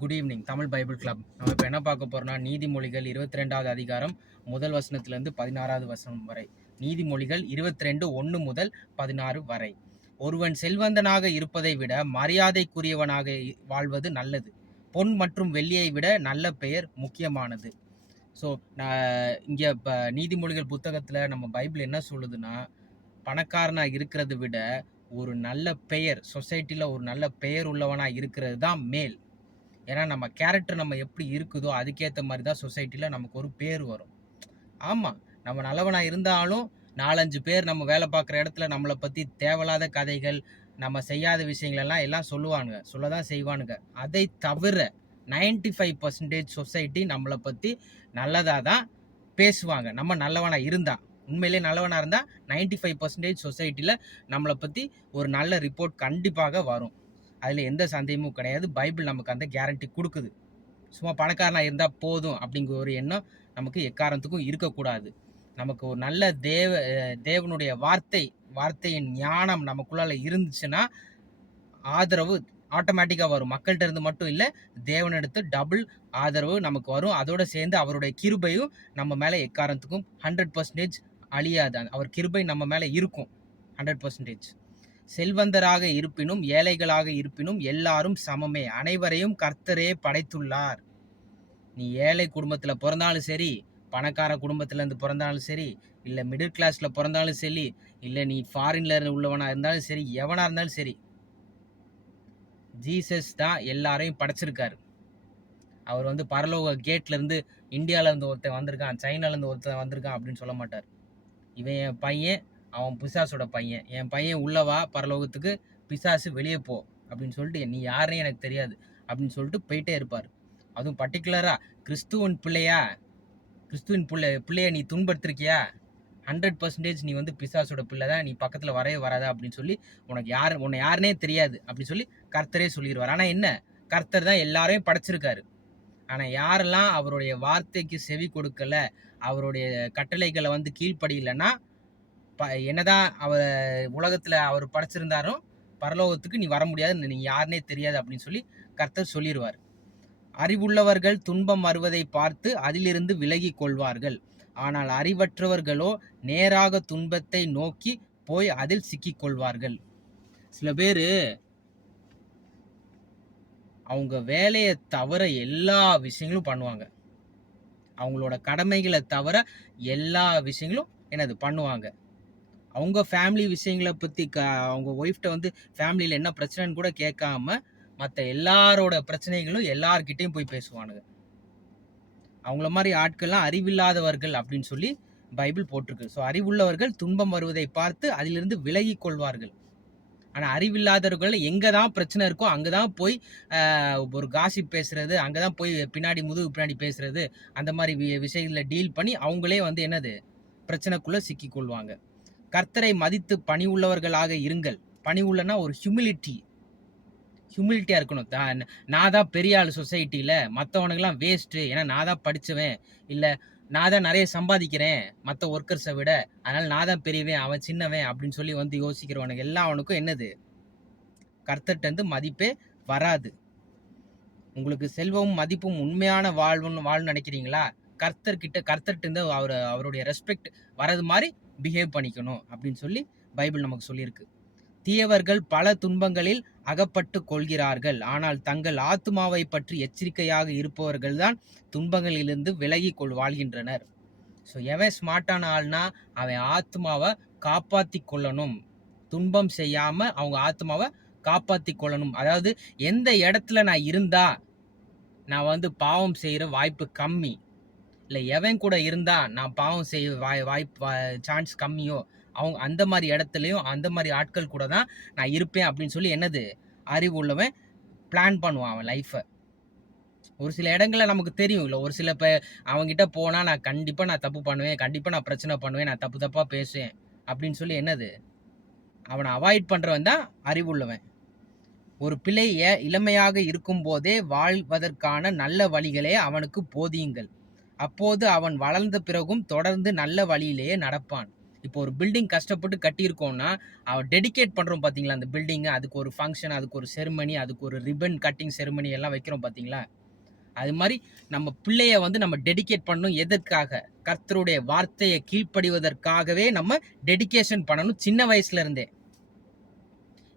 Good evening. Tamil Bible club. நம்ம இப்போ என்ன பார்க்க போறோம்னா, நீதிமொழிகள் 22வது அதிகாரம் முதல் வசனத்திலிருந்து 16வது வசனம் வரை. நீதிமொழிகள் 22 1 முதல் 16 வரை. ஒருவன் செல்வந்தனாக இருப்பதை விட மரியாதைக்குரியவனாக வாழ்வது நல்லது. பொன் மற்றும் வெள்ளியை விட நல்ல பெயர் முக்கியமானது. ஸோ இங்கே இப்போ நீதிமொழிகள் புத்தகத்தில் நம்ம பைபிள் என்ன சொல்லுதுன்னா, பணக்காரனாக இருக்கிறத விட ஒரு நல்ல பெயர், சொசைட்டியில் ஒரு நல்ல பெயர் உள்ளவனாக இருக்கிறது தான் மேல். ஏன்னா நம்ம கேரக்டர் நம்ம எப்படி இருக்குதோ அதுக்கேற்ற மாதிரி தான் சொசைட்டியில் நமக்கு ஒரு பேர் வரும். ஆமாம், நம்ம நல்லவனாக இருந்தாலும் 4-5 பேர் நம்ம வேலை பார்க்குற இடத்துல நம்மளை பற்றி தேவையில்லாத கதைகள், நம்ம செய்யாத விஷயங்களெல்லாம் எல்லாம் சொல்லுவானுங்க, சொல்ல தான் செய்வானுங்க. அதை தவிர 95% சொசைட்டி நம்மளை பற்றி நல்லதாக தான் பேசுவாங்க. நம்ம நல்லவனாக இருந்தால், உண்மையிலே நல்லவனாக இருந்தால் 95% சொசைட்டியில் நம்மளை பற்றி ஒரு நல்ல ரிப்போர்ட் கண்டிப்பாக வரும். அதில் எந்த சந்தேகமும் கிடையாது. பைபிள் நமக்கு அந்த கேரண்டி கொடுக்குது. சும்மா பணக்காரனாக இருந்தால் போதும் அப்படிங்கிற ஒரு எண்ணம் நமக்கு எக்காரணத்துக்கும் இருக்கக்கூடாது. நமக்கு ஒரு நல்ல தேவனுடைய வார்த்தையின் ஞானம் நமக்குள்ளால இருந்துச்சுன்னா ஆதரவு ஆட்டோமேட்டிக்காக வரும். மக்கள்கிட்ட இருந்து மட்டும் இல்லை, தேவனிடத்து டபுள் ஆதரவு நமக்கு வரும். அதோடு சேர்ந்து அவருடைய கிருபையும் நம்ம மேலே எக்காரணத்துக்கும் 100% அழியாது. அவர் கிருபை நம்ம மேலே இருக்கும் 100%. செல்வந்தராக இருப்பினும் ஏழைகளாக இருப்பினும் எல்லாரும் சமமே, அனைவரையும் கர்த்தரே படைத்துள்ளார். நீ ஏழை குடும்பத்தில் பிறந்தாலும் சரி, பணக்கார குடும்பத்திலேருந்து பிறந்தாலும் சரி, இல்லை மிடில் கிளாஸில் பிறந்தாலும் சரி, இல்லை நீ ஃபாரின்ல உள்ளவனாக இருந்தாலும் சரி, எவனாக இருந்தாலும் சரி, ஜீசஸ் தான் எல்லாரையும் படைச்சிருக்காரு. அவர் பரலோக கேட்லேருந்து இந்தியாவிலேருந்து ஒருத்தன் வந்திருக்கான், சைனாலேருந்து ஒருத்தன் வந்திருக்கான் அப்படின்னு சொல்ல மாட்டார். இவன் என் பையன், அவன் பிசாசோட பையன், என் பையன் உள்ளவா பரலோகத்துக்கு, பிசாசு வெளியே போ அப்படின்னு சொல்லிட்டு, நீ யாருன்னே எனக்கு தெரியாது அப்படின்னு சொல்லிட்டு போயிட்டே இருப்பார். அதுவும் பர்டிகுலராக கிறிஸ்துவின் பிள்ளைய நீ துன்படுத்திருக்கியா, 100% நீ பிசாசோட பிள்ளை தான், நீ பக்கத்தில் வரவே வராதா அப்படின்னு சொல்லி, உன்னை யாருன்னே தெரியாது அப்படின்னு சொல்லி கர்த்தரே சொல்லிடுவார். ஆனால் என்ன, கர்த்தர் தான் எல்லாரையும் படைச்சிருக்காரு. ஆனால் யாரெல்லாம் அவருடைய வார்த்தைக்கு செவி கொடுக்கல, அவருடைய கட்டளைகளை கீழ்ப்படியலைன்னா, என்னதான் அவர் உலகத்தில் அவர் படைச்சிருந்தாரும் பரலோகத்துக்கு நீ வர முடியாது, நீ யாருன்னே தெரியாது அப்படின்னு சொல்லி கர்த்தர் சொல்லிடுவார். அறிவுள்ளவர்கள் துன்பம் வருவதை பார்த்து அதிலிருந்து விலகி கொள்வார்கள். ஆனால் அறிவற்றவர்களோ நேராக துன்பத்தை நோக்கி போய் அதில் சிக்கிக் கொள்வார்கள். சில பேர் அவங்க வேலையை தவிர எல்லா விஷயங்களும் பண்ணுவாங்க. அவங்களோட கடமைகளை தவிர எல்லா விஷயங்களும் பண்ணுவாங்க. அவங்க ஃபேமிலி விஷயங்களை பற்றி அவங்க ஒய்ஃப்ட்ட ஃபேமிலியில் என்ன பிரச்சனைன்னு கூட கேட்காம மற்ற எல்லாரோட பிரச்சனைகளும் எல்லார்கிட்டையும் போய் பேசுவானுங்க. அவங்கள மாதிரி ஆட்கள்லாம் அறிவில்லாதவர்கள் அப்படின்னு சொல்லி பைபிள் போட்டிருக்கு. ஸோ அறிவுள்ளவர்கள் துன்பம் வருவதை பார்த்து அதிலிருந்து விலகி கொள்வார்கள். ஆனால் அறிவில்லாதவர்கள் எங்கே தான் பிரச்சனை இருக்கோ அங்கே தான் போய் ஒரு காசிப் பேசுறது, அங்கே தான் போய் முதுகு பின்னாடி பேசுறது, அந்த மாதிரி விஷயங்களில் டீல் பண்ணி அவங்களே பிரச்சனைக்குள்ளே சிக்கிக் கொள்வாங்க. கர்த்தரை மதித்து பணி உள்ளவர்களாக இருங்கள். பணி உள்ளனா ஒரு ஹியூமிலிட்டியாக இருக்கணும். நான் தான் பெரிய ஆள் சொசைட்டியில், மற்றவனுக்கெல்லாம் வேஸ்ட்டு, ஏன்னா நான் தான் படித்தவன், இல்லை நான் தான் நிறைய சம்பாதிக்கிறேன் மற்ற ஒர்க்கர்ஸை விட, அதனால் நான் தான் பெரியவன், அவன் சின்னவன் அப்படின்னு சொல்லி யோசிக்கிறவனுக்கு எல்லாம் அவனுக்கும் என்னது, கர்த்தர்கிட்ட மதிப்பே வராது. உங்களுக்கு செல்வமும் மதிப்பும் உண்மையான வாழ்வுன்னு நினைக்கிறீங்களா, கர்த்தர்கிட்ட அவருடைய ரெஸ்பெக்ட் வரது மாதிரி பிஹேவ் பண்ணிக்கணும் அப்படின்னு சொல்லி பைபிள் நமக்கு சொல்லியிருக்கு. தீயவர்கள் பல துன்பங்களில் அகப்பட்டு கொள்கிறார்கள், ஆனால் தங்கள் ஆத்மாவை பற்றி எச்சரிக்கையாக இருப்பவர்கள் தான் துன்பங்களிலிருந்து விலகி வாழ்கின்றனர். ஸோ எவன் ஸ்மார்ட்டான ஆள்னா அவன் ஆத்மாவை காப்பாற்றி கொள்ளணும், துன்பம் செய்யாமல் அவங்க ஆத்மாவை காப்பாற்றி கொள்ளணும். அதாவது எந்த இடத்துல நான் இருந்தா நான் பாவம் செய்கிற வாய்ப்பு கம்மி, இல்லை எவன் கூட இருந்தா நான் பாவம் செய்ய வாய்ப்பு சான்ஸ் கம்மியோ, அவங்க அந்த மாதிரி இடத்துலையும் அந்த மாதிரி ஆட்கள் கூட தான் நான் இருப்பேன் அப்படின்னு சொல்லி அறிவு உள்ளவன் பிளான் பண்ணுவான் அவன் லைஃப்பை. ஒரு சில இடங்களில் நமக்கு தெரியும், இல்லை ஒரு சில அவங்ககிட்ட போனால் நான் கண்டிப்பாக நான் தப்பு பண்ணுவேன், கண்டிப்பாக நான் பிரச்சனை பண்ணுவேன், நான் தப்பாக பேசுவேன் அப்படின்னு சொல்லி அவனை அவாய்ட் பண்ணுறவன் தான் அறிவுள்ளவன். ஒரு பிள்ளைய இளமையாக இருக்கும் போதே வாழ்வதற்கான நல்ல வழிகளே அவனுக்கு போதியுங்கள், அப்போது அவன் வளர்ந்த பிறகும் தொடர்ந்து நல்ல வழியிலேயே நடப்பான். இப்போ ஒரு பில்டிங் கஷ்டப்பட்டு கட்டியிருக்கோம்னா அவன் டெடிகேட் பண்ணுறோம் பார்த்தீங்களா அந்த பில்டிங்கை, அதுக்கு ஒரு ஃபங்க்ஷன், அதுக்கு ஒரு செருமனி, அதுக்கு ஒரு ரிப்பன் கட்டிங் செருமனி எல்லாம் வைக்கிறோம் பார்த்தீங்களா. அது மாதிரி நம்ம பிள்ளைய வந்து நம்ம டெடிகேட் பண்ணணும். எதற்காக? கர்த்தருடைய வார்த்தையை கீழ்ப்படிவதற்காகவே நம்ம டெடிகேஷன் பண்ணணும் சின்ன வயசுல இருந்தே.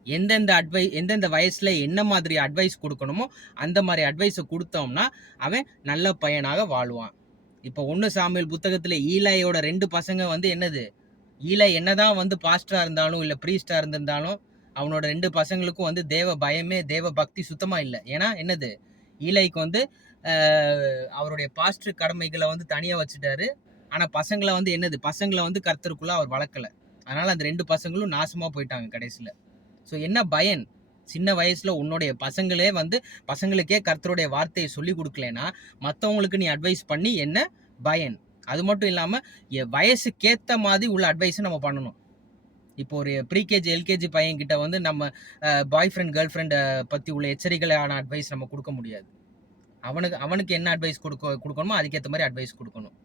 எந்தெந்த வயசுல என்ன மாதிரி அட்வைஸ் கொடுக்கணுமோ அந்த மாதிரி அட்வைஸை கொடுத்தோம்னா அவன் நல்ல பையனாக வாழ்வான். இப்போ 1 சாமுவேல் புத்தகத்துல ஈலாயோட 2 பசங்க வந்து என்னது, ஈலை என்னதான் வந்து பாஸ்டரா இருந்தாலும் இல்லை ப்ரீஸ்டா இருந்திருந்தாலும் அவனோட 2 பசங்களுக்கும் வந்து தேவ பயமே தேவ பக்தி சுத்தமா இல்லை. ஏன்னா என்னது, ஈலைக்கு வந்து அவருடைய பாஸ்டர் கடமைகளை வந்து தனியா வச்சுட்டாரு. ஆனா பசங்களை வந்து என்னது, பசங்களை வந்து கர்த்தருக்குள்ள அவர் வளர்க்கல. அதனால அந்த 2 பசங்களும் நாசமா போயிட்டாங்க கடைசியில. ஸோ என்ன பயன்? சின்ன வயசுல உன்னுடைய பசங்களுக்கே கர்த்தருடைய வார்த்தையை சொல்லி கொடுக்கலனா மற்றவங்களுக்கு நீ அட்வைஸ் பண்ணி என்ன பயன்? அது மட்டும் இல்லாம வயசுக்கேத்த மாதிரி உள்ள அட்வைஸை நம்ம பண்ணணும். இப்போ ஒரு ப்ரீகேஜி எல்கேஜி பையன் கிட்ட வந்து நம்ம பாய் ஃப்ரெண்ட் கேர்ள் ஃப்ரெண்டை பத்தி உள்ள எச்சரிக்கையான அட்வைஸ் நம்ம கொடுக்க முடியாது. அவனுக்கு என்ன அட்வைஸ் கொடுக்கணுமோ அதுக்கேற்ற மாதிரி அட்வைஸ் கொடுக்கணும்.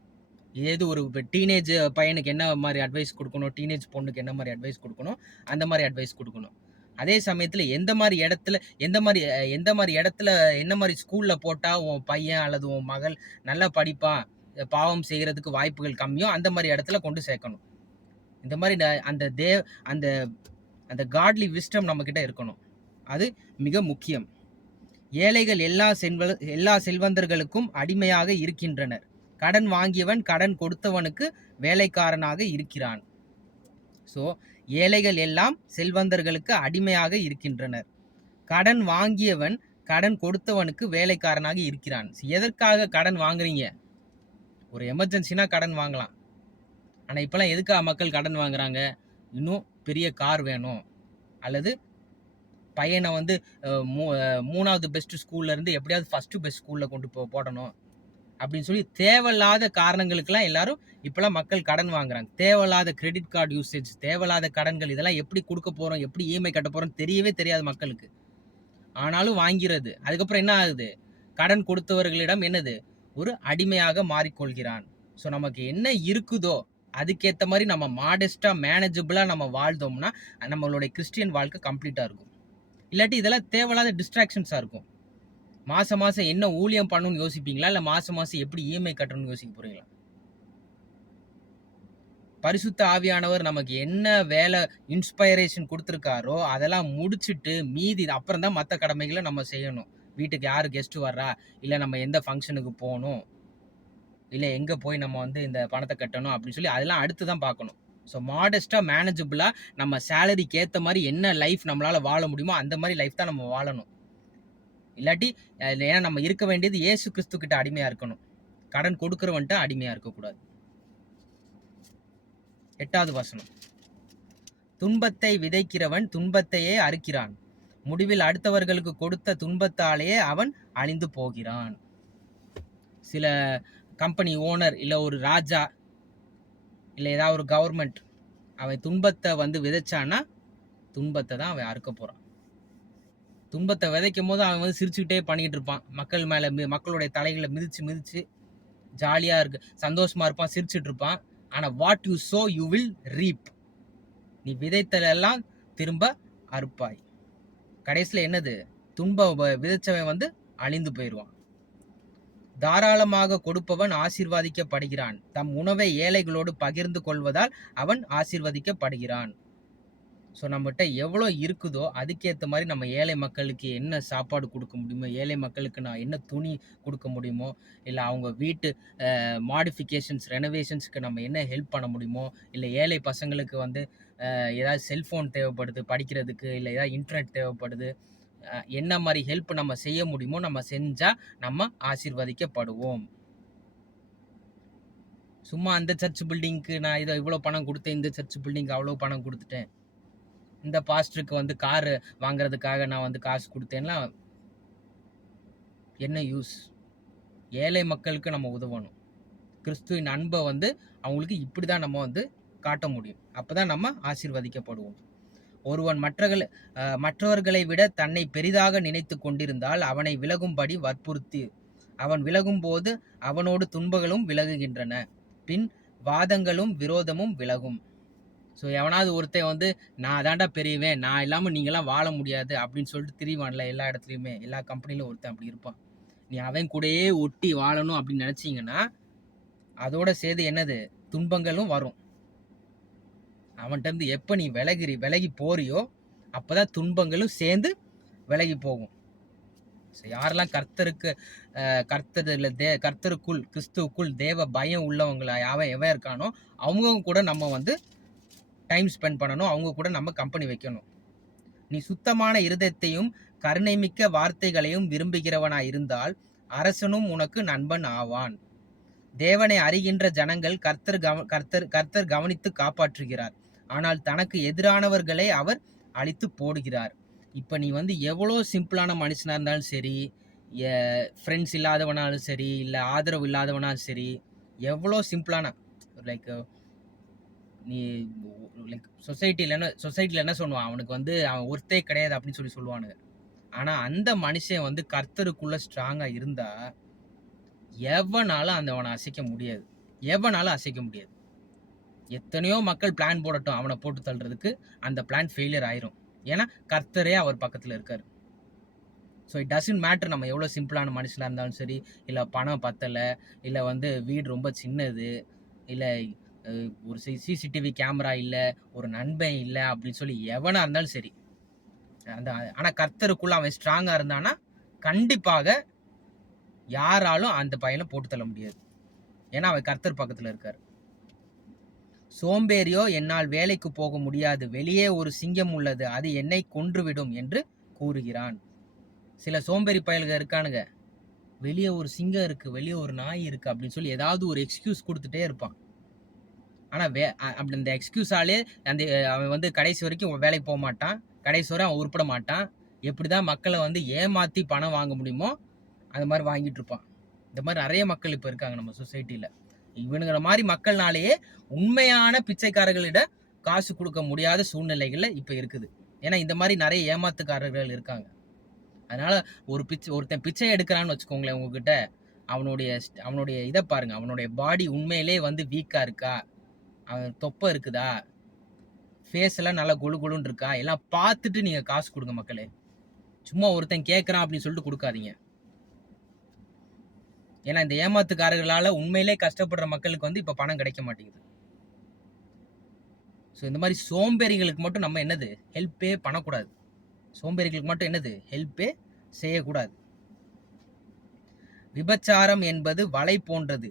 ஏது ஒரு டீனேஜ் பையனுக்கு என்ன மாதிரி அட்வைஸ் கொடுக்கணும், டீனேஜ் பொண்ணுக்கு என்ன மாதிரி அட்வைஸ் கொடுக்கணும், அந்த மாதிரி அட்வைஸ் கொடுக்கணும். அதே சமயத்தில் எந்த மாதிரி இடத்துல என்ன மாதிரி ஸ்கூலில் போட்டால் உன் பையன் அல்லது உன் மகள் நல்லா படிப்பான், பாவம் செய்கிறதுக்கு வாய்ப்புகள் கம்மியோ அந்த மாதிரி இடத்துல கொண்டு சேர்க்கணும். இந்த மாதிரி அந்த அந்த காட்லி விஸ்டம் நம்மக்கிட்ட இருக்கணும். அது மிக முக்கியம். ஏழைகள் எல்லா செல்வந்தர்களுக்கும் அடிமையாக இருக்கின்றனர். கடன் வாங்கியவன் கடன் கொடுத்தவனுக்கு வேலைக்காரனாக இருக்கிறான். ஸோ ஏழைகள் எல்லாம் செல்வந்தர்களுக்கு அடிமையாக இருக்கின்றனர். கடன் வாங்கியவன் கடன் கொடுத்தவனுக்கு வேலைக்காரனாக இருக்கிறான். எதற்காக கடன் வாங்குறீங்க? ஒரு எமர்ஜென்சினா கடன் வாங்கலாம். ஆனால் இப்போலாம் எதுக்காக மக்கள் கடன் வாங்குறாங்க? இன்னும் பெரிய கார் வேணும், அல்லது பையனை வந்து 3வது பெஸ்ட் ஸ்கூல்ல இருந்து எப்படியாவது ஃபர்ஸ்ட் பெஸ்ட் ஸ்கூல்ல கொண்டு போடணும் அப்படின்னு சொல்லி தேவையில்லாத காரணங்களுக்கெல்லாம் எல்லாரும் இப்பெல்லாம் மக்கள் கடன் வாங்குறாங்க. தேவையில்லாத கிரெடிட் கார்டு யூசேஜ், தேவையில்லாத கடன்கள், இதெல்லாம் எப்படி கொடுக்க போறோம், எப்படி இஎம்ஐ கட்ட போறோம் தெரியவே தெரியாது மக்களுக்கு. ஆனாலும் வாங்கிறது. அதுக்கப்புறம் என்ன ஆகுது, கடன் கொடுத்தவர்களிடம் என்னது, ஒரு அடிமையாக மாறிக்கொள்கிறான். ஸோ நமக்கு என்ன இருக்குதோ அதுக்கேற்ற மாதிரி நம்ம மாடஸ்டா மேனேஜபிளா நம்ம வாழ்ந்தோம்னா நம்மளுடைய கிறிஸ்டியன் வாழ்க்கை கம்ப்ளீட்டா இருக்கும். இல்லாட்டி இதெல்லாம் தேவையில்லாத டிஸ்ட்ராக்ஷன்ஸா இருக்கும். மாசம் என்ன ஊழியம் பண்ணணும்னு யோசிப்பீங்களா, இல்லை மாசம் எப்படி இஎம்ஐ கட்டணும்னு யோசிக்க போறீங்களா? பரிசுத்த ஆவியானவர் நமக்கு என்ன வேலை இன்ஸ்பைரேஷன் கொடுத்துருக்காரோ அதெல்லாம் முடிச்சுட்டு மீதி அப்புறம் தான் மற்ற கடமைகளை நம்ம செய்யணும். வீட்டுக்கு யார் கெஸ்ட் வர்றா, இல்லை நம்ம எந்த ஃபங்க்ஷனுக்கு போகணும், இல்லை எங்கே போய் நம்ம வந்து இந்த பணத்தை கட்டணும் அப்படின்னு சொல்லி அதெல்லாம் அடுத்து தான் பார்க்கணும். ஸோ மாடஸ்ட்டாக மேனேஜபிளாக நம்ம சேலரிக்கு ஏற்ற மாதிரி என்ன லைஃப் நம்மளால் வாழ முடியுமோ அந்த மாதிரி லைஃப் தான் நம்ம வாழணும். இல்லாட்டி ஏன்னா நம்ம இருக்க வேண்டியது இயேசு கிறிஸ்து கிட்ட அடிமையாக இருக்கணும், கடன் கொடுக்குறவன்ட்ட அடிமையாக இருக்கக்கூடாது. 8வது வசனம், துன்பத்தை விதைக்கிறவன் துன்பத்தையே அறுக்கிறான், முடிவில் அடுத்தவர்களுக்கு கொடுத்த துன்பத்தாலேயே அவன் அழிந்து போகிறான். சில கம்பெனி ஓனர், இல்லை ஒரு ராஜா, இல்லை ஏதாவது ஒரு கவர்மெண்ட் அவன் துன்பத்தை வந்து விதைச்சான்னா துன்பத்தை தான் அவன் அறுக்க போகிறான். துன்பத்தை விதைக்கும் போது அவன் வந்து சிரிச்சுக்கிட்டே பண்ணிக்கிட்டு இருப்பான். மக்கள் மேலே மக்களுடைய தலைகளை மிதிச்சு ஜாலியாக இருக்கு சந்தோஷமாக இருப்பான், சிரிச்சுட்டு இருப்பான். ஆனால் what you so you will ரீப். நீ விதைத்தலெல்லாம் திரும்ப அறுப்பாய். கடைசியில் என்னது, விதைச்சவன் வந்து அழிந்து போயிடுவான். தாராளமாக கொடுப்பவன் ஆசீர்வதிக்கப்படுகிறான், தம் உணவை ஏழைகளோடு பகிர்ந்து கொள்வதால் அவன் ஆசீர்வதிக்கப்படுகிறான். ஸோ நம்மகிட்ட எவ்வளோ இருக்குதோ அதுக்கேற்ற மாதிரி நம்ம ஏழை மக்களுக்கு என்ன சாப்பாடு கொடுக்க முடியுமோ, ஏழை மக்களுக்கு நான் என்ன துணி கொடுக்க முடியுமோ, இல்லை அவங்க வீட்டு மாடிஃபிகேஷன்ஸ் ரெனோவேஷன்ஸுக்கு நம்ம என்ன ஹெல்ப் பண்ண முடியுமோ, இல்லை ஏழை பசங்களுக்கு வந்து ஏதாவது செல்ஃபோன் தேவைப்படுது படிக்கிறதுக்கு, இல்லை ஏதாவது இன்டர்நெட் தேவைப்படுது, என்ன மாதிரி ஹெல்ப் நம்ம செய்ய முடியுமோ நம்ம செஞ்சால் நம்ம ஆசீர்வதிக்கப்படுவோம். சும்மா அந்த சர்ச் பில்டிங்க்கு நான் இதை இவ்வளோ பணம் கொடுத்தேன், இந்த சர்ச் பில்டிங்க்கு அவ்வளோ பணம் கொடுத்துட்டேன், இந்த பாஸ்டருக்கு வந்து காரு வாங்குறதுக்காக நான் வந்து காசு கொடுத்தேன்னா என்ன யூஸ்? ஏழை மக்களுக்கு நம்ம உதவணும். கிறிஸ்துவின் அன்பை வந்து அவங்களுக்கு இப்படி தான் நம்ம வந்து காட்ட முடியும். அப்போ தான் நம்ம ஆசீர்வதிக்கப்படுவோம். ஒருவன் மற்றவர்களை விட தன்னை பெரிதாக நினைத்து கொண்டிருந்தால் அவனை விலகும்படி வற்புறுத்தி, அவன் விலகும் போது அவனோடு துன்பங்களும் விலகுகின்றன, பின் வாதங்களும் விரோதமும் விலகும். ஸோ எவனாவது ஒருத்தன் வந்து நான் தாண்டா பெரியவன், நான் இல்லாமல் நீங்களாம் வாழ முடியாது அப்படின்னு சொல்லிட்டு திரிவான்ல எல்லா இடத்துலையுமே, எல்லா கம்பெனிலும் ஒருத்தன் அப்படி இருப்பான். நீ அவன் கூடயே ஒட்டி வாழணும் அப்படின்னு நினச்சிங்கன்னா அதோட சேர்த்து என்னது துன்பங்களும் வரும். அவன்கிட்ட இருந்து எப்போ நீ விலகி போறியோ அப்போதான் துன்பங்களும் சேர்ந்து விலகி போகும். ஸோ யாரெல்லாம் கர்த்தருக்குள் கிறிஸ்துவுக்குள் தேவ பயம் உள்ளவங்களா எவன் இருக்கானோ அவங்க கூட நம்ம வந்து டைம் ஸ்பெண்ட் பண்ணணும், அவங்க கூட நம்ம கம்பெனி வைக்கணும். நீ சுத்தமான இருதயத்தையும் கருணைமிக்க வார்த்தைகளையும் விரும்புகிறவனாய் இருந்தால் அரசனும் உனக்கு நண்பன் ஆவான். தேவனை அறிகின்ற ஜனங்கள் கர்த்தர் கவனித்து காப்பாற்றுகிறார், ஆனால் தனக்கு எதிரானவர்களை அவர் அழித்து போடுகிறார். இப்போ நீ வந்து எவ்வளோ சிம்பிளான மனுஷனாக இருந்தாலும் சரி, ஃப்ரெண்ட்ஸ் இல்லாதவனாலும் சரி, இல்லை ஆதரவு இல்லாதவனாலும் சரி, எவ்வளோ சிம்பிளான லைக் நீ லைக் சொசைட்டியில் என்ன சொல்லுவான், அவனுக்கு வந்து அவன் ஒருத்தே கிடையாது அப்படின்னு சொல்லுவானுங்க. ஆனால் அந்த மனுஷன் வந்து கர்த்தருக்குள்ளே ஸ்ட்ராங்காக இருந்தால் எவனாலும் அவனை அசைக்க முடியாது, அசைக்க முடியாது. எத்தனையோ மக்கள் பிளான் போடட்டும் அவனை போட்டு தள்ளுறதுக்கு, அந்த பிளான் ஃபெயிலியர் ஆயிரும். ஏன்னா கர்த்தரே அவர் பக்கத்தில் இருக்கார். ஸோ இட் டசன்ட் மேட்டர் நம்ம எவ்வளோ சிம்பிளான மனுஷனாக இருந்தாலும் சரி, இல்லை பணம் பத்தலை, இல்லை வந்து வீடு ரொம்ப சின்னது, இல்லை ஒரு சிசிடிவி கேமரா இல்லை, ஒரு நண்பன் இல்லை அப்படின்னு சொல்லி எவனாக இருந்தாலும் சரி, ஆனால் கர்த்தருக்குள்ள அவன் ஸ்ட்ராங்காக இருந்தானா கண்டிப்பாக யாராலும் அந்த பையனை போட்டு தள்ள முடியாது. ஏன்னா அவன் கர்த்தர் பக்கத்தில் இருக்கார். சோம்பேறியோ என்னால் வேலைக்கு போக முடியாது, வெளியே ஒரு சிங்கம் உள்ளது, அது என்னை கொன்றுவிடும் என்று கூறுகிறான். சில சோம்பேறி பயல்கள் இருக்கானுங்க, வெளியே ஒரு சிங்கம் இருக்கு, வெளியே ஒரு நாய் இருக்கு அப்படின்னு சொல்லி ஏதாவது ஒரு எக்ஸ்கியூஸ் கொடுத்துட்டே இருப்பான். ஆனால் அப்படி அந்த எக்ஸ்கியூஸாலே அவன் வந்து கடைசி வரைக்கும் வேலைக்கு போக மாட்டான், கடைசி வரை அவன் உருப்பட மாட்டான். எப்படிதான் மக்களை வந்து ஏமாற்றி பணம் வாங்க முடியுமோ அந்த மாதிரி வாங்கிட்டு இருப்பான். இந்த மாதிரி நிறைய மக்கள் இப்போ இருக்காங்க நம்ம சொசைட்டியில். இவனுங்கிற மாதிரி மக்கள்னாலேயே உண்மையான பிச்சைக்காரர்களிடம் காசு கொடுக்க முடியாத சூழ்நிலைகளில் இப்போ இருக்குது. ஏன்னா இந்த மாதிரி நிறைய ஏமாத்துக்காரர்கள் இருக்காங்க. அதனால ஒருத்தன் பிச்சை எடுக்கிறான்னு வச்சுக்கோங்களேன் உங்ககிட்ட, அவனுடைய இதை பாருங்க, அவனுடைய பாடி உண்மையிலே வந்து வீக்காக இருக்கா, அவன் தொப்பை இருக்குதா, ஃபேஸ் எல்லாம் நல்லா குழு குழுன்னு இருக்கா, எல்லாம் பார்த்துட்டு நீங்கள் காசு கொடுங்க மக்களே. சும்மா ஒருத்தன் கேட்குறான் அப்படின்னு சொல்லிட்டு கொடுக்காதீங்க. ஏன்னா இந்த ஏமாத்துக்காரர்களால் உண்மையிலே கஷ்டப்படுற மக்களுக்கு வந்து இப்போ பணம் கிடைக்க மாட்டேங்குது. ஸோ இந்த மாதிரி சோம்பேறிகளுக்கு மட்டும் நம்ம என்னது ஹெல்ப்பே பண்ணக்கூடாது, சோம்பேறிகளுக்கு மட்டும் என்னது ஹெல்ப்பே செய்யக்கூடாது. விபச்சாரம் என்பது வலை போன்றது,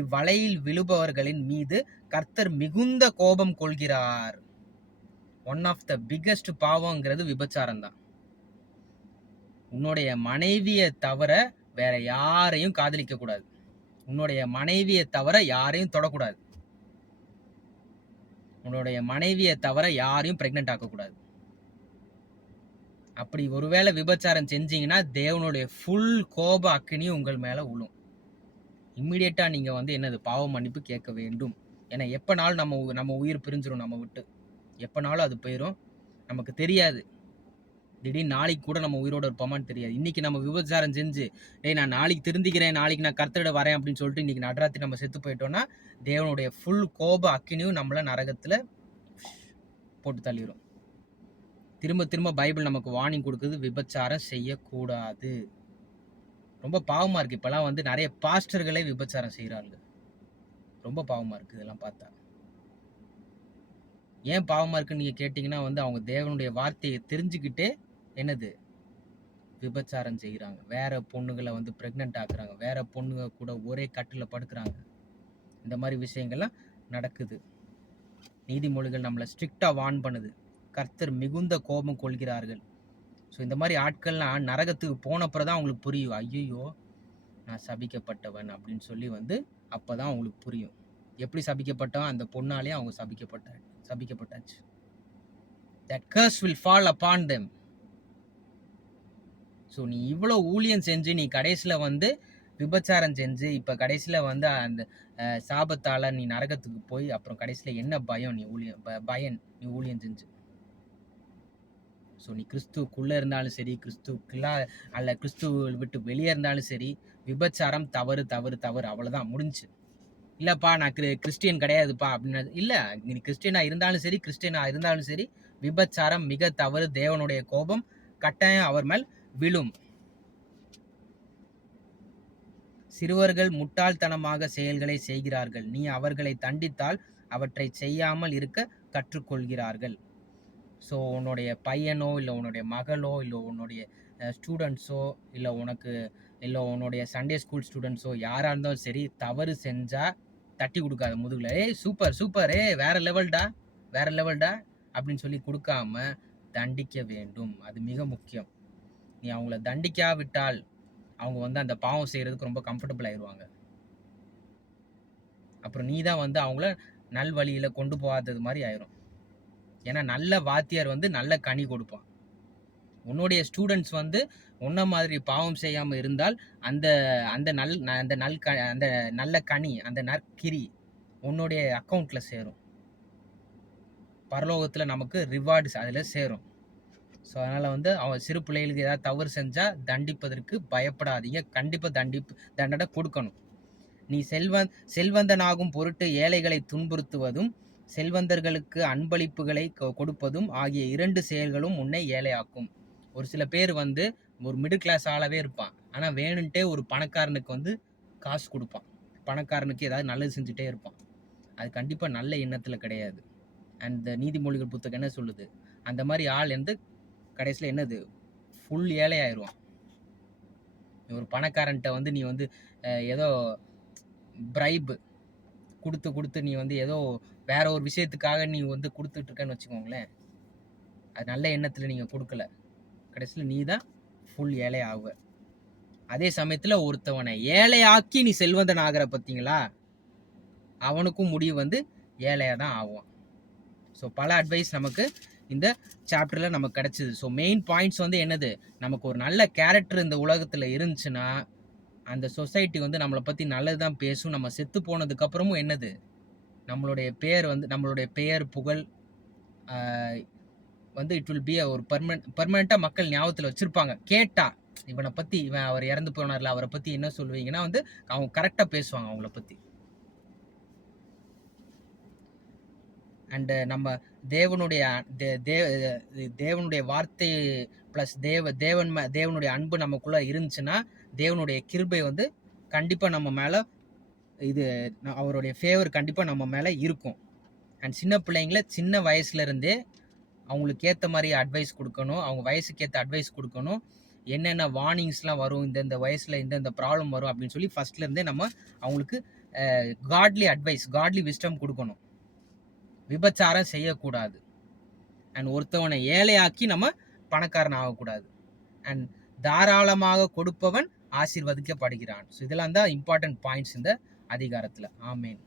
இவ்வலையில் விழுபவர்களின் மீது கர்த்தர் மிகுந்த கோபம் கொள்கிறார். ஒன் ஆஃப் த பிக்கஸ்ட் பாவங்கிறது விபச்சாரம் தான். உன்னுடைய மனைவியை தவிர வேற யாரையும் காதலிக்க கூடாது, உன்னுடைய மனைவியை தவிர யாரையும் தொடக்கூடாது, உன்னுடைய மனைவியை தவிர யாரையும் பிரெக்னென்ட் ஆக்கக்கூடாது. அப்படி ஒருவேளை விபச்சாரம் செஞ்சீங்கன்னா தேவனுடைய ஃபுல் கோப அக்கினியும் உங்கள் மேலே விழும். இம்மிடியேட்டா நீங்கள் வந்து என்னது பாவ மன்னிப்பு கேட்க வேண்டும். ஏன்னா எப்போனாலும் நம்ம உயிர் பிரிஞ்சிடும், நம்ம விட்டு எப்போனாலும் அது போயிடும், நமக்கு தெரியாது. திடீர்னு நாளைக்கு கூட நம்ம உயிரோடு இருப்போமான்னு தெரியாது. இன்றைக்கி நம்ம விபச்சாரம் செஞ்சு நான் நாளைக்கு திருந்திக்கிறேன், நாளைக்கு நான் கர்த்தரோட வரேன் அப்படின்னு சொல்லிட்டு இன்றைக்கி நடராத்திரி நம்ம செத்து போயிட்டோன்னா தேவனுடைய ஃபுல் கோப அக்கினியும் நம்மளை நரகத்தில் போட்டு தள்ளிடும். திரும்ப திரும்ப பைபிள் நமக்கு வார்னிங் கொடுக்குது, விபச்சாரம் செய்யக்கூடாது. ரொம்ப பாவமாக இருக்குது. இப்போலாம் வந்து நிறைய பாஸ்டர்களே விபச்சாரம் செய்கிறாங்க. ரொம்ப பாவமாக இருக்குது இதெல்லாம் பார்த்தா. ஏன் பாவமாக இருக்குன்னு நீங்கள் கேட்டிங்கன்னா வந்து அவங்க தேவனுடைய வார்த்தையை தெரிஞ்சுக்கிட்டே என்னது விபச்சாரம் செய்கிறாங்க, வேற பொண்ணுகளை வந்து ப்ரெக்னென்ட் ஆக்குறாங்க, வேற பொண்ணுங்க கூட ஒரே கட்டில் படுக்கிறாங்க. இந்த மாதிரி விஷயங்கள்லாம் நடக்குது. நீதிமொழிகள் நம்மளை ஸ்ட்ரிக்டாக வார்ன் பண்ணுது, கர்த்தர் மிகுந்த கோபம் கொள்கிறார்கள். ஸோ இந்த மாதிரி ஆட்கள்லாம் நரகத்துக்கு போனப்புறம் தான் அவங்களுக்கு புரியும், ஐயோ நான் சபிக்கப்பட்டவன் அப்படின்னு சொல்லி வந்து அப்போ தான் அவங்களுக்கு புரியும். எப்படி சபிக்கப்பட்டவன், அந்த பொண்ணாலே அவங்க சபிக்கப்பட்டாச்சு. That curse will fall upon them. So நீ இவ்வளோ ஊழியம் செஞ்சு நீ கடைசியில் வந்து விபச்சாரம் செஞ்சு இப்போ கடைசியில் வந்து அந்த சாபத்தால் நீ நரகத்துக்கு போய் அப்புறம் கடைசியில் என்ன பயம், நீ ஊழியம் செஞ்சு. ஸோ நீ கிறிஸ்துவுக்குள்ளே இருந்தாலும் சரி, கிறிஸ்துவை விட்டு வெளியே இருந்தாலும் சரி, விபச்சாரம் தவறு, அவ்வளோதான், முடிஞ்சு. இல்லைப்பா நான் கிறிஸ்டியன் கிடையாதுப்பா அப்படின்னு. இல்லை, நீ கிறிஸ்டியனாக இருந்தாலும் சரி, கிறிஸ்டியனாக இருந்தாலும் சரி, விபச்சாரம் மிக தவறு. தேவனுடைய கோபம் கட்டாயம் அவர் மேல் விழும். சிறுவர்கள் முட்டாள்தனமாக செயல்களை செய்கிறார்கள். நீ அவர்களை தண்டித்தால் அவற்றை செய்யாமல் இருக்க கற்றுக்கொள்கிறார்கள். ஸோ உன்னுடைய பையனோ இல்லை உன்னுடைய மகளோ இல்லை உன்னுடைய ஸ்டூடெண்ட்ஸோ இல்லை உன்னுடைய சண்டே ஸ்கூல் ஸ்டூடெண்ட்ஸோ யாராக இருந்தாலும் சரி, தவறு செஞ்சால் தட்டி கொடுக்காத முதுகில், ஏய் சூப்பர் சூப்பர், வேற லெவல்டா வேற லெவல்டா அப்படின்னு சொல்லி கொடுக்காம தண்டிக்க வேண்டும். அது மிக முக்கியம். நீ அவங்கள தண்டிக்காவிட்டால் அவங்க அந்த பாவம் செய்கிறதுக்கு ரொம்ப கம்ஃபர்டபுள் ஆயிடுவாங்க. அப்புறம் நீ தான் அவங்கள நல்வழியில் கொண்டு போகாதது மாதிரி ஆயிரும். ஏன்னா நல்ல வாத்தியார் நல்ல கனி கொடுப்பான். உன்னுடைய ஸ்டூடெண்ட்ஸ் உன்ன மாதிரி பாவம் செய்யாமல் இருந்தால் அந்த அந்த நல்ல கனி, அந்த நற்கிரி உன்னுடைய அக்கௌண்ட்டில் சேரும். பரலோகத்தில் நமக்கு ரிவார்ட்ஸ் அதில் சேரும். ஸோ அதனால் அவன் சிறு பிள்ளைகளுக்கு ஏதாவது தவறு செஞ்சால் தண்டிப்பதற்கு பயப்படாதீங்க. கண்டிப்பாக தண்டனை கொடுக்கணும். நீ செல்வந்தனாகும் பொருட்டு ஏழைகளை துன்புறுத்துவதும் செல்வந்தர்களுக்கு அன்பளிப்புகளை கொடுப்பதும் ஆகிய 2 செயல்களும் உன்னை ஏழையாக்கும். ஒரு சில பேர் ஒரு மிடில் கிளாஸ் ஆளாவே இருப்பான். ஆனால் வேணுன்ட்டே ஒரு பணக்காரனுக்கு காசு கொடுப்பான். பணக்காரனுக்கு ஏதாவது நல்லது செஞ்சுட்டே இருப்பான். அது கண்டிப்பாக நல்ல எண்ணத்தில் கிடையாது. அண்ட் நீதிமொழிகள் புத்தகம் என்ன சொல்லுது? அந்த மாதிரி ஆள் கடைசியில் என்னது, ஃபுல் ஏழை ஆயிடுவான். ஒரு பணக்காரன்ட்ட நீ ஏதோ பிரைப் கொடுத்து நீ ஏதோ வேற ஒரு விஷயத்துக்காக நீ கொடுத்துட்டு இருக்கன்னு வச்சுக்கோங்களேன். அது நல்ல எண்ணத்தில் நீங்கள் கொடுக்கல, கடைசியில் நீ தான் ஃபுல் ஏழை ஆகுவ. அதே சமயத்தில் ஒருத்தவனை ஏழையாக்கி நீ செல்வந்தன் ஆகிற பார்த்தீங்களா, அவனுக்கும் முடிவு ஏழையாக தான் ஆகுவான். ஸோ பல அட்வைஸ் நமக்கு இந்த சாப்டரில் நமக்கு கிடச்சிது. ஸோ மெயின் பாயிண்ட்ஸ் என்னது, நமக்கு ஒரு நல்ல கேரக்டர் இந்த உலகத்தில் இருந்துச்சுன்னா அந்த சொசைட்டி நம்மளை பற்றி நல்லது தான் பேசும். நம்ம செத்து போனதுக்கப்புறமும் என்னது, நம்மளுடைய பெயர் புகழ் இட் வில் பி ஒரு பர்மனெண்ட்டாக மக்கள் ஞாபகத்தில் வச்சுருப்பாங்க. கேட்டால் இவனை பற்றி, அவர் இறந்து போனார்ல, அவரை பற்றி என்ன சொல்லுவீங்கன்னா அவங்க கரெக்டாக பேசுவாங்க அவங்கள பற்றி. அண்டு நம்ம தேவனுடைய வார்த்தை ப்ளஸ் தேவனுடைய அன்பு நமக்குள்ளே இருந்துச்சுன்னா தேவனுடைய கிருபை கண்டிப்பாக நம்ம மேலே அவருடைய ஃபேவர் கண்டிப்பாக நம்ம மேலே இருக்கும். அண்ட் சின்ன பிள்ளைங்கள சின்ன வயசுலேருந்தே அவங்களுக்கு ஏற்ற மாதிரி அட்வைஸ் கொடுக்கணும். அவங்க வயசுக்கு ஏற்ற அட்வைஸ் கொடுக்கணும். என்னென்ன வார்னிங்ஸ்லாம் வரும், இந்தந்த வயசில் இந்தந்த ப்ராப்ளம் வரும் அப்படின்னு சொல்லி ஃபஸ்ட்லேருந்தே நம்ம அவங்களுக்கு காட்லி அட்வைஸ், காட்லி விஸ்டம் கொடுக்கணும். விபச்சாரம் செய்யக்கூடாது. அண்ட் ஒருத்தவனை ஏழையாக்கி நம்ம பணக்காரன் ஆகக்கூடாது. அண்ட் தாராளமாக கொடுப்பவன் ஆசீர்வதிக்கப்படுகிறான். ஸோ இதெல்லாம் தான் இம்பார்ட்டன்ட் பாயிண்ட்ஸ் இந்த அதிகாரத்தில். ஆமேன்.